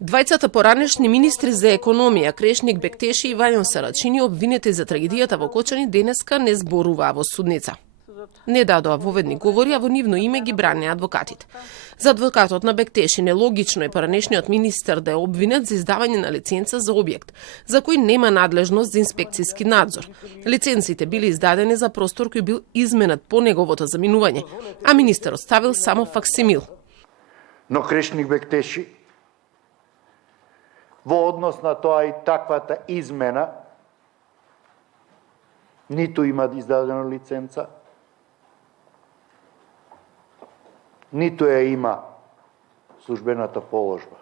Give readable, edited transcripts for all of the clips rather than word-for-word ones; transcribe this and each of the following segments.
Двајцата поранешни министри за економија, Крешник Бектеши и Вајон Сарачини, обвинети за трагедијата во Кочани, денеска не зборуваа во судница. Не дадоа воведни говори, а во нивно име ги бранеа адвокатите. За адвокатот на Бектеши нелогично е поранешниот министер да е обвинет за издавање на лиценца за објект, за кој нема надлежност за инспекцијски надзор. Лиценците били издадени за простор кој бил изменет по неговото заминување, а министерот ставил само факсимил. Но Крешник Бектеши во однос на тоа и таквата измена ниту има издадена лиценца, ниту ја има службената положба.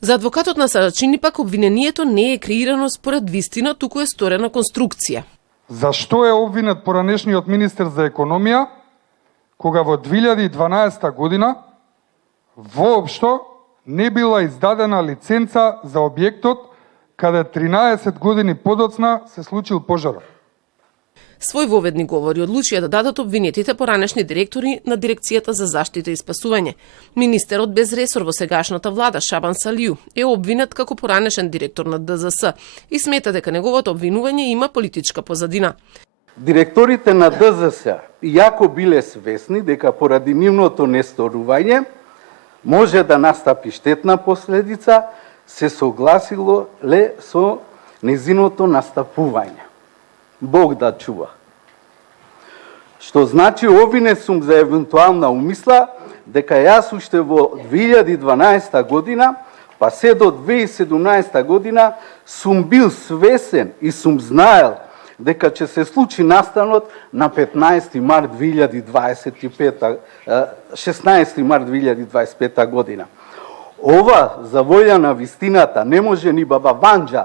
За адвокатот на Сарачини пак обвинението не е креирано според вистина, туку е сторена конструкција. Зашто е обвинет поранешниот министер за економија, кога во 2012 година воопшто не била издадена лиценца за објектот, каде 13 години подоцна се случил пожарот? Свој воведни говори одлучија да дадат обвинетите поранешни директори на Дирекцијата за заштита и спасување. Министерот без ресор во сегашната влада, Шабан Салију, е обвинет како поранешен директор на ДЗС и смета дека неговото обвинување има политичка позадина. Директорите на ДЗС иако биле свесни дека поради нивното несторување може да настапи штетна последица, се согласило со незиното настапување. Бог да чува. Што значи обвинет сум за евентуална умисла дека јас уште во 2012 година, па се до 2017 година сум бил свесен и сум знаел дека ќе се случи настанот на 16 март 2025 година. Ова за волја на вистината не може ни баба Ванџа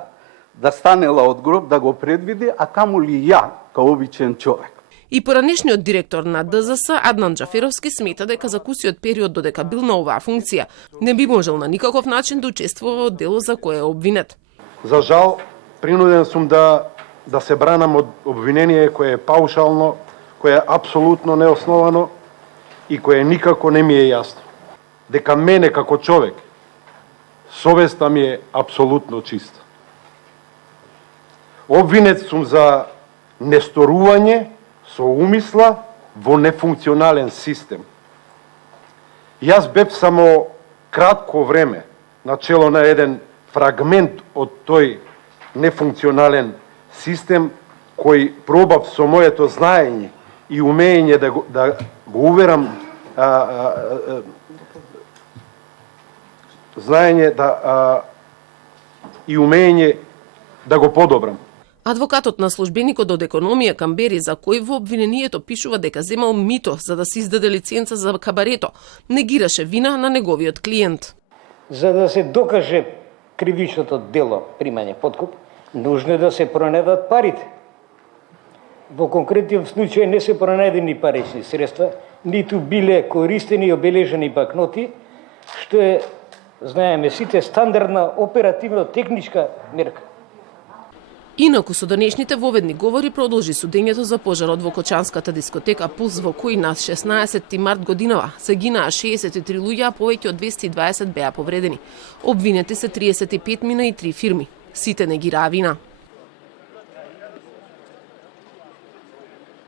да станела од гроб да го предвиди, а камоли ја, као обичен човек. И поранешниот директор на ДЗС, Аднан Џаферовски, смета дека за кусиот период додека бил на оваа функција, не би можел на никаков начин да учествува во дело за кое е обвинет. За жал, принуден сум да се бранам од обвинение кое е паушално, кое е апсолутно неосновано и кое никако не ми е јасно. Дека мене како човек, совеста ми е апсолутно чиста. Обвинет сум за несторување со умисла во нефункционален систем. Јас бев само кратко време на чело на еден фрагмент од тој нефункционален систем кој пробав со моето знаење и умење да го уверам знаење и умење да го подобрам. Адвокатот на службеникот од економија Камбери, за кој во обвинението пишува дека земал мито за да се издаде лиценца за кабарето, негираше вина на неговиот клиент. За да се докаже кривичното дело примање подкуп, нужно е да се пронајдат парите. Во конкретниот случај не се пронајдени парични средства, ниту биле користени и обележени бакноти, што е, знаеме сите, стандардна оперативно-техничка мерка. Инаку со денешните воведни говори продолжи судењето за пожарот во Кочанската дискотека Пулс, во кој на 16 март годинава се гинаа 63 луѓе, а повеќе од 220 беа повредени. Обвинети се 35 мина и 3 фирми. Сите негираа вина.